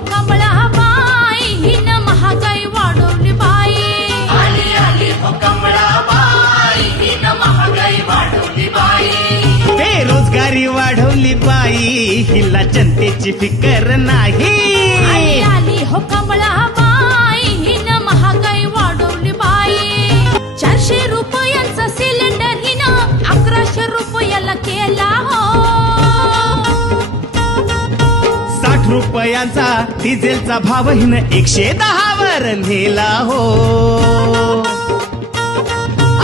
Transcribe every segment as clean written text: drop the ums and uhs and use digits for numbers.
हो कमळा बाई हिनं महागाई वाढवली बाई. आली आली हो कमळाबाई हिनं महागाई वाढवली बाई. बेरोजगारी वाढवली बाई हिला जनतेची फिकर नाही. आली आली हो कमळा बाई हिनं महागाई वाढवली बाई. 400 रुपयांचा सिलेंडर हिनं 1100 रुपयाला केला हो. 60 रुपयांचा डिझेलचा भाव हिनं 110 वर नेला हो.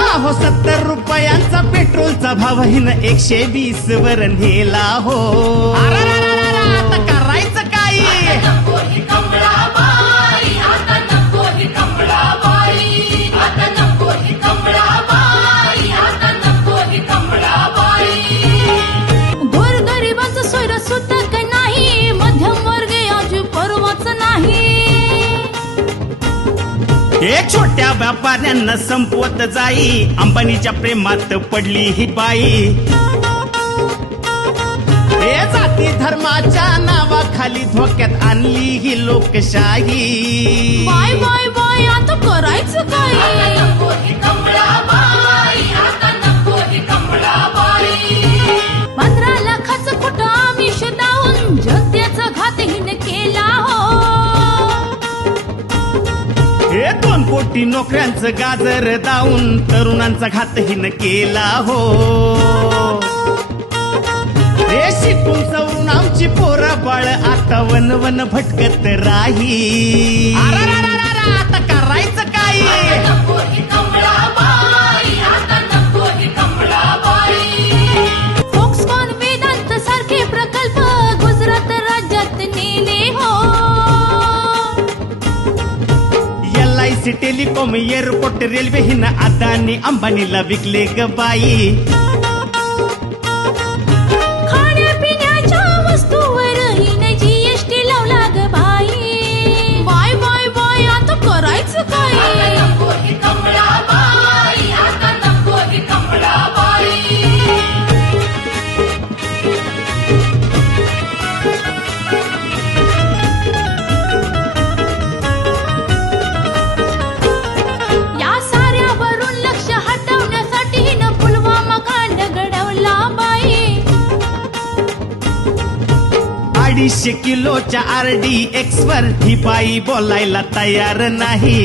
अहो 70 रुपयांचा पेट्रोलचा भाव हिनं 120 वर नेला हो. आता करायचं काय? नको ही कमळाबाई, आता नको ही कमळाबाई, आता नको ही कमळाबाई, आता नको ही कमळाबाई. गोरगरिबांचं सोयरं सुद्धा काय नाही. मध्यमवर्गीय अजून परवाच नाही. एक छोट्या व्यापाऱ्यांना संपवत जाई अंबानीच्या प्रेमात पडली ही बाई. हे जाती धर्माच्या नावाखाली धोक्यात आणली ही लोकशाही. बाय बाय बाय आता करायचं आता काय? नको ही कमळाबाई, आता नको ही कमळाबाई. 15 लाखाचं कुठं आमिष दावून जनतेचा घात हिने केला हो. हे 2 कोटी नोकऱ्यांचं गाजर दावून तरुणांचा घात हिनं केला हो. हे शिकून सवरून आमची पोरं बाळ आता वन वन भटकत राही. आता करायचं काय? नको ही कमळाबाई, आता नको ही कमळाबाई. फोक्सकॉन वेदांत सारखे प्रकल्प गुजरात राज्यात नेले हो. LIC टेलिकॉम एअरपोर्ट रेल्वे हिनं अदानी अंबानीला विकले ग बाई. खाण्यापिण्याच्या वस्तूवर हिने GST लावला ग बाई. बाय बाय बाय आता करायचं आता काय? नको ही कमळाबाई, आता नको ही कमळाबाई. या साऱ्यावरून लक्ष हटवण्यासाठी हिनं पुलवामा कांड घडवला बाई. 250 किलोच्या RDX वर ही बाई बोलायला तयार नाही.